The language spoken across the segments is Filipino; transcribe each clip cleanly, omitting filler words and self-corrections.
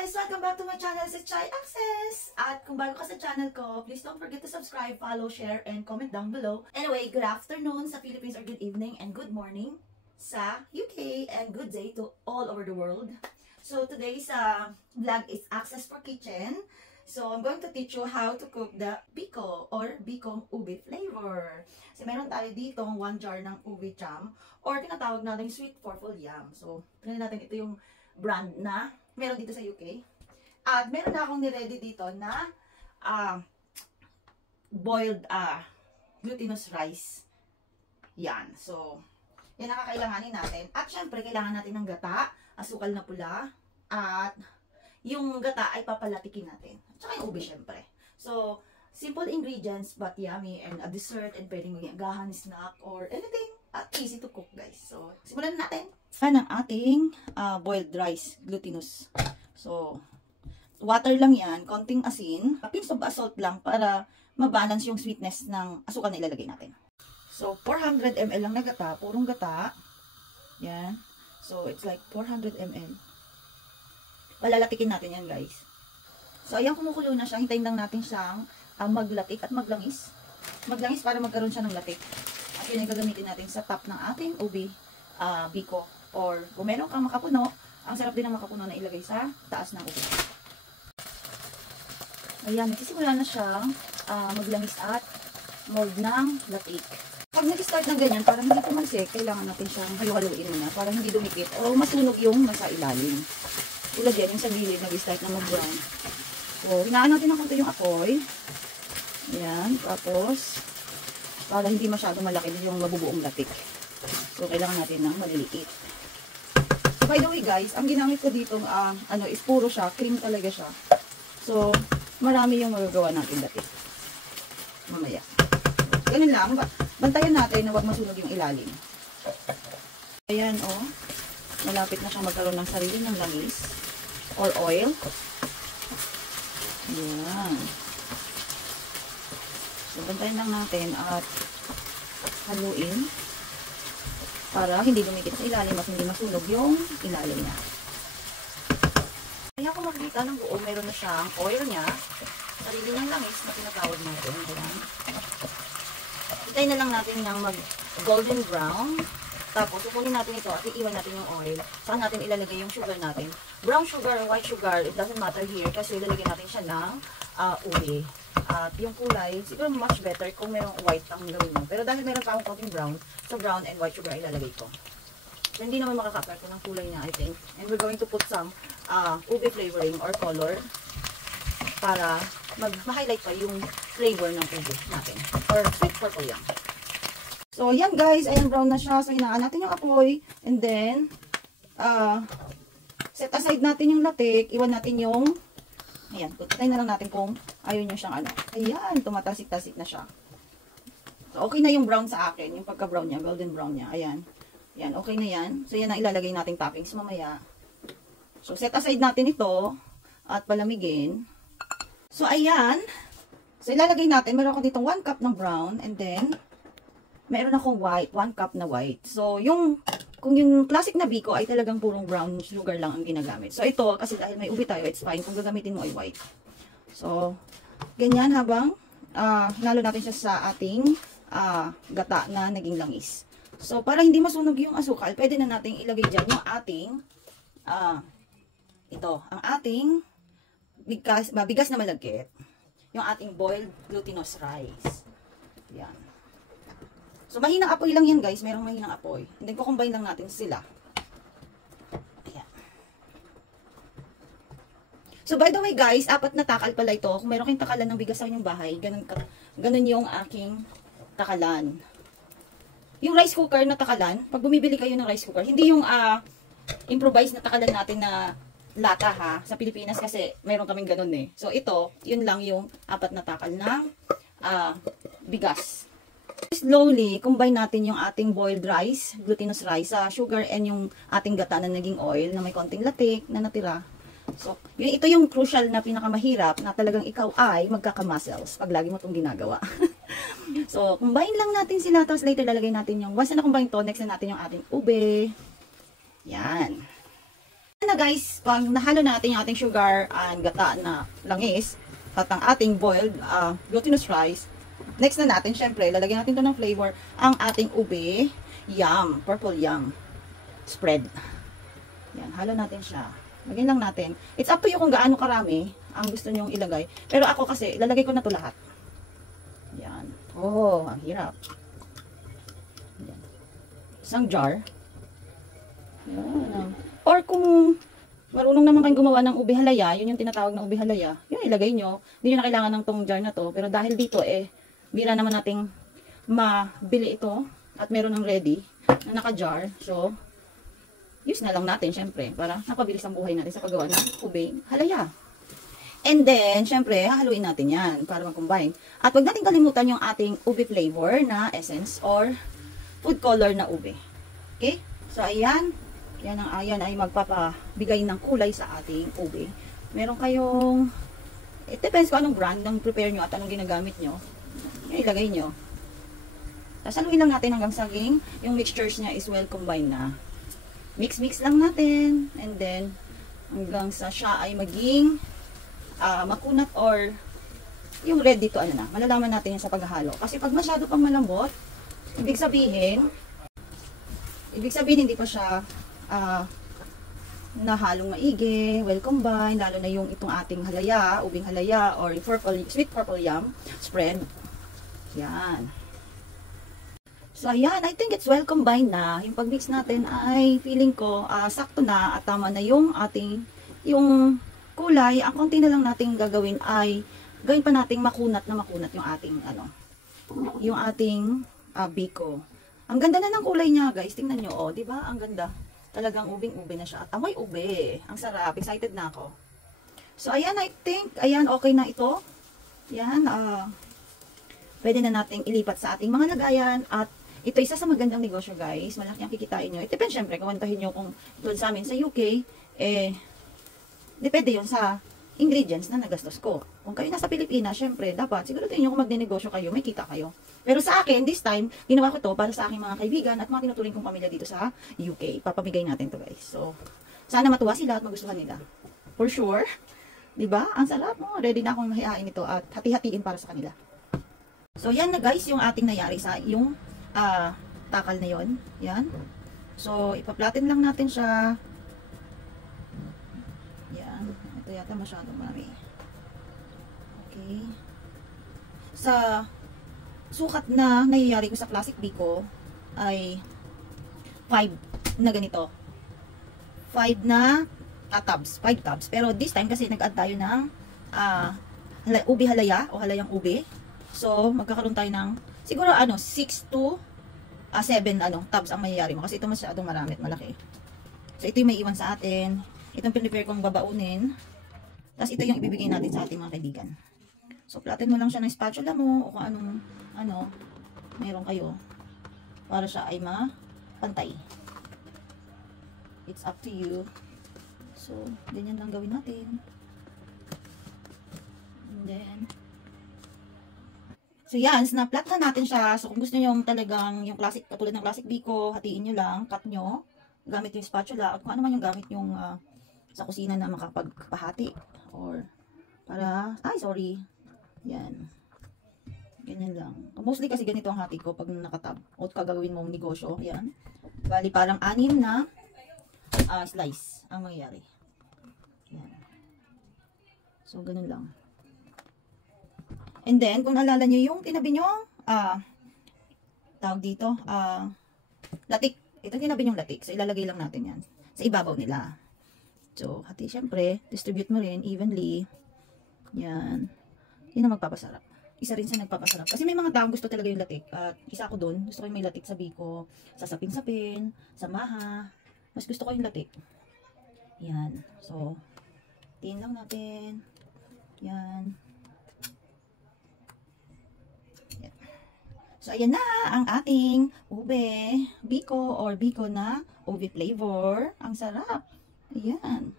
guys! Welcome back to my channel sa Chai Access! At kung bago ka sa channel ko, please don't forget to subscribe, follow, share, and comment down below. Anyway, good afternoon sa Philippines or good evening and good morning sa UK and good day to all over the world. So today's vlog is Access for Kitchen. So I'm going to teach you how to cook the biko or bikong ube flavor. So meron tayo dito 1 jar ng ube jam or tinatawag natin sweet purple yam. So tingnan natin, ito yung brand na meron dito sa UK. At meron na akong niready dito na boiled glutinous rice. Yan. So, yan ang kakailanganin natin. At syempre, kailangan natin ng gata, asukal na pula, at yung gata ay papalatikin natin. At saka yung ube syempre. So, simple ingredients but yummy and a dessert and pwedeng maging agahan, snack, or anything at easy to cook, guys. So, simulan na natin. Yan ang ating boiled rice, glutinous. So, water lang yan, konting asin, a pinch of salt lang para mabalance yung sweetness ng asukal na ilalagay natin. So, 400 ml lang na gata, purong gata. Yan. So, it's like 400 ml. Palalatikin natin yan, guys. So, ayan, kumukulo na siya. Hintayin lang natin siyang maglatik at maglangis. Maglangis para magkaroon siya ng latik. At yun ay gagamitin natin sa top ng ating ube biko. Or kung meron kang makapuno, ang sarap din ng makapuno na ilagay sa taas ng ube. Ayan, nagsisimula na siyang maglangis at mold ng latik. Pag nag-start ng ganyan, para hindi pumansik, kailangan natin siyang halu-haluin muna para hindi dumikit o masunog yung nasa ilalim. Tulad yan, yung sa gilid, nag-start na mag-brown. So, hinaan natin ng konti yung apoy. Ayan, tapos, para hindi masyado malaki yung mabubuong latik. So, kailangan natin ng maliliit. By the way guys, ang ginamit ko dito is puro siya, cream talaga siya. So, marami yung magagawa natin dati. Mamaya. Ganun lang, bantayan natin na wag masunog yung ilalim. Ayan oh, malapit na siyang magkaroon ng sarili ng langis or oil. Ayan. So, bantayan lang natin at haluin para hindi dumikit sa ilalim at hindi masunog yung ilalim niya. Kaya kung makikita ng buo, meron na siyang oil niya, sarili niyang langis na tinatawag natin. Hintayin na lang natin ng mag-golden brown. Tapos, kukunin natin ito at iiwan natin yung oil. Saan natin ilalagay yung sugar natin. Brown sugar or white sugar, it doesn't matter here kasi ilalagay natin siya ng ube. At yung kulay, siguro much better kung merong white ang gawin mo. Pero dahil meron pa akong konting brown, so brown and white sugar ilalagay ko. So, hindi naman makaka-apart ng kulay niya, I think. And we're going to put some ube flavoring or color para ma-highlight pa yung flavor ng ube natin. Or sweet purple yan. So, yan guys, ayan brown na siya. So, hinaan natin yung apoy. And then, set aside natin yung latik. Iwan natin yung ayan, patayin na lang natin kung ayaw nyo siyang ayan, tumatasik-tasik na siya. So, okay na yung brown sa akin. Yung pagka-brown niya, golden brown niya. Ayan. Ayan, okay na yan. So, yan ang ilalagay nating toppings mamaya. So, set aside natin ito at palamigin. So, ayan. So, ilalagay natin. Meron ako dito 1 cup ng brown and then, meron akong white. 1 cup na white. So, kung yung classic na biko ay talagang purong brown sugar lang ang ginagamit. So, ito, kasi dahil may ube tayo, it's fine kung gagamitin mo ay white. So, ganyan habang hinalo natin siya sa ating gata na naging langis. So, para hindi masunog yung asukal, pwede na nating ilagay dyan yung ating ang ating bigas na malagkit. Yung ating boiled glutinous rice. Yan. So, mahinang apoy lang yan guys. Merong mahinang apoy. And then, kukumbine lang natin sila. Ayan. So, by the way guys, 4 na takal pala ito. Kung meron kayong takalan ng bigas sa inyong bahay, ganun yung aking takalan. Yung rice cooker na takalan, pag bumibili kayo ng rice cooker, hindi yung improvised na takalan natin na lata ha. Sa Pilipinas kasi, meron kaming ganun eh. So, ito, yun lang yung 4 na takal ng bigas. Slowly, combine natin yung ating boiled rice, glutinous rice, sugar and yung ating gata na naging oil na may konting latik na natira. So, ito yung crucial na pinakamahirap na talagang ikaw ay magkaka-muscles pag lagi mo itong ginagawa. So, combine lang natin sila. Tapos later lalagay natin yung, once na combine to, next na natin yung ating ube. Yan. Na guys, pag nahalo natin yung ating sugar and gata na langis at ang ating boiled glutinous rice, next na natin, syempre, lalagyan natin ito ng flavor, ang ating ube yam, purple yam spread. Yan, halo natin siya. Lagyan lang natin. It's up to you kung gaano karami ang gusto nyong ilagay. Pero ako kasi, ilalagay ko na ito lahat. Yan. Oh, ang hirap. Yan. Isang jar. Yan. Or kung marunong naman kayong gumawa ng ube halaya, yun yung tinatawag na ube halaya, yun ilagay nyo. Hindi nyo na kailangan ng tong jar na to. Pero dahil dito bira naman nating mabili ito at meron ng ready na naka-jar. So, use na lang natin syempre para napabilis ang buhay natin sa paggawa ng ube halaya. And then, syempre, hahaluin natin yan para mag-combine. At huwag natin kalimutan yung ating ube flavor na essence or food color na ube. Okay? So, ayan. Yan ay magpapabigay ng kulay sa ating ube. Meron kayong, it depends kung anong brand ng prepare nyo at anong ginagamit nyo. Yan, ilagay nyo. Tapos haluin lang natin hanggang saging yung mixtures niya is well combined na. Mix lang natin. And then, hanggang sa siya ay maging makunat or yung ready to malalaman natin yan sa paghahalo. Kasi pag masyado pang malambot, ibig sabihin hindi pa siya nahalong maigi, well combined, lalo na yung itong ating halaya, ubing halaya, or sweet purple yam spread. Yan. So, ayan, I think it's well combined na. Yung pag-mix natin ay feeling ko sakto na at tama na yung yung kulay. Ang konti na lang natin gagawin ay gawin pa nating makunat yung ating yung ating biko. Ang ganda na ng kulay niya, guys. Tingnan nyo, oh, di ba? Ang ganda. Talagang ubing-ube na siya. At amoy ube. Ang sarap. Excited na ako. So, ayan, I think, ayan, okay na ito. Yan, pwede na nating ilipat sa ating mga lagayan. At ito, isa sa magandang negosyo, guys. Malaki ang kikitain nyo. It depends, syempre, kuwantahin nyo kung doon sa amin sa UK, depende yun sa ingredients na nagastos ko. Kung kayo nasa Pilipinas, syempre, dapat, siguro nyo kung magne-negosyo kayo, may kita kayo. Pero sa akin, this time, ginawa ko to para sa aking mga kaibigan at mga tinuturing kong pamilya dito sa UK. Papamigay natin to, guys. So, sana matuwa sila at magustuhan nila. For sure. Diba? Ang sarap. Oh, ready na akong mahihain ito at hati-hatiin para sa kanila. So, yan na, guys, yung ating nangyari sa yung takal na yon. Yan. So, ipa-flatten lang natin siya. Yan. Ito yata masyadong marami. Okay. Sa sukat na nangyayari ko sa classic biko ay 5 na ganito. 5 na tubs. 5 tubs. Pero this time kasi nag-add tayo ng ube halaya o halayang ube. So, magkakaroon tayo ng siguro 6 to 7 tubs ang mangyayari mo. Kasi ito masyadong marami at malaki. So, ito yung may iwan sa atin. Itong pinrepare kong babaunin. Tapos ito yung ibibigay natin sa ating mga kaibigan. So, flatten mo lang siya ng spatula mo o kung anong meron kayo para siya ay mapantay. It's up to you. So, ganyan lang gawin natin. And then, so yan, snap-flat na natin siya. So, kung gusto nyo talagang yung classic, katulad ng classic biko, hatiin nyo lang, cut nyo, gamit yung spatula, at kung ano man yung gamit yung sa kusina na makapagpahati. Or, yan. Ganyan lang. Mostly kasi ganito ang hati ko pag nakatab. O kagawin mong negosyo. Yan. Bali parang 6 na slice ang mangyayari. Yan. So, ganun lang. And then, kung naalala nyo yung tinabi nyo, tawag dito, latik. Ito tinabi nyong latik. So, ilalagay lang natin yan. Sa ibabaw nila. So, hati syempre, distribute mo rin evenly. Yan. Yan ang magpapasarap. Isa rin sa nagpapasarap. Kasi may mga taong gusto talaga yung latik. At isa ako dun. Gusto ko yung may latik sa biko. Sa sapin-sapin. Sa maha. Mas gusto ko yung latik. Yan. So, tiin lang natin. Yan. Yan. So, ayan na ang ating ube. Biko or biko na ube flavor. Ang sarap. Ayan.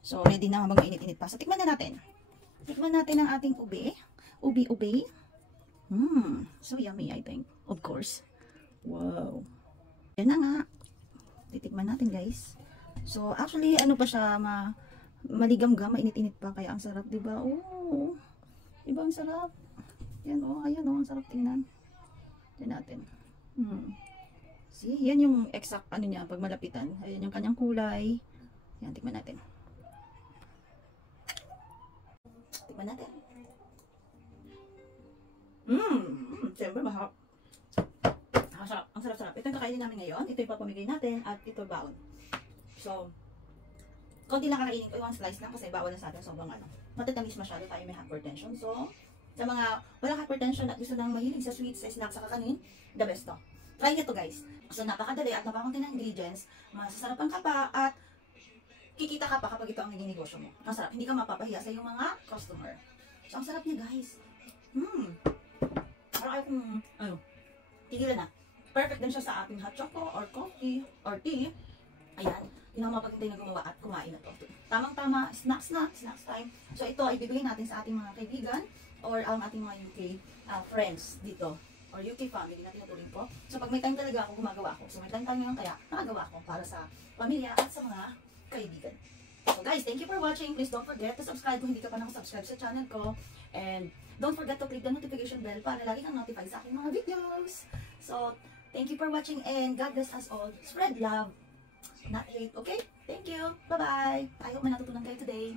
So, ready na habang mainit-init pa. So, tikman na natin. Tikman natin ang ating ube. Ube. So yummy, I think. Of course. Wow. Yan na nga. Titikman natin, guys. So, actually, ano pa siya, maligam-gam, mainit-init pa, kaya ang sarap, diba? Oo, diba ang sarap? Yan, oh, ayan, oh, ang sarap tingnan. Yan natin. See, yan yung exact, ano niya, pag malapitan. Ayan yung kanyang kulay. Yan, tikman natin. Tikman natin. Siyempre, masarap. Ang sarap-sarap. Ito yung kakainin namin ngayon. Ito yung papamigay natin at ito baon. So, konti lang kakainin ko, 1 slice lang kasi bawal na sa atin sobrang ano. Matatamis masyado tayo, may hypertension. So, sa mga walang hypertension at gusto nang mahilig sa sweets, sa snacks, sa kakanin, the best to. Try nyo to guys. So, napakadali at napakunti ng ingredients. Masasarapan ka pa at kikita ka pa kapag ito ang naging negosyo mo. Ang sarap. Hindi ka mapapahiya sa iyong mga customer. So, ang sarap niya guys. Parang ayaw tigilan na. Perfect din siya sa ating hot chocolate or coffee or tea. Ayan, hindi na mapaghintay na gumawa at kumain na to. Tamang-tama, snacks time. So ito ay bibigay natin sa ating mga kaibigan or ang ating mga UK friends dito or UK family na tinuturing ko. So pag may time talaga ako, gumagawa ako. So may time ngayon kaya nakagawa ako para sa pamilya at sa mga kaibigan. So guys, thank you for watching. Please don't forget to subscribe kung hindi ka pa nakasubscribe sa channel ko. And don't forget to click the notification bell para lagi kang notify sa aking mga videos. So, thank you for watching and God bless us all. Spread love, not hate, okay? Thank you. Bye-bye. I hope may natutunan kayo today.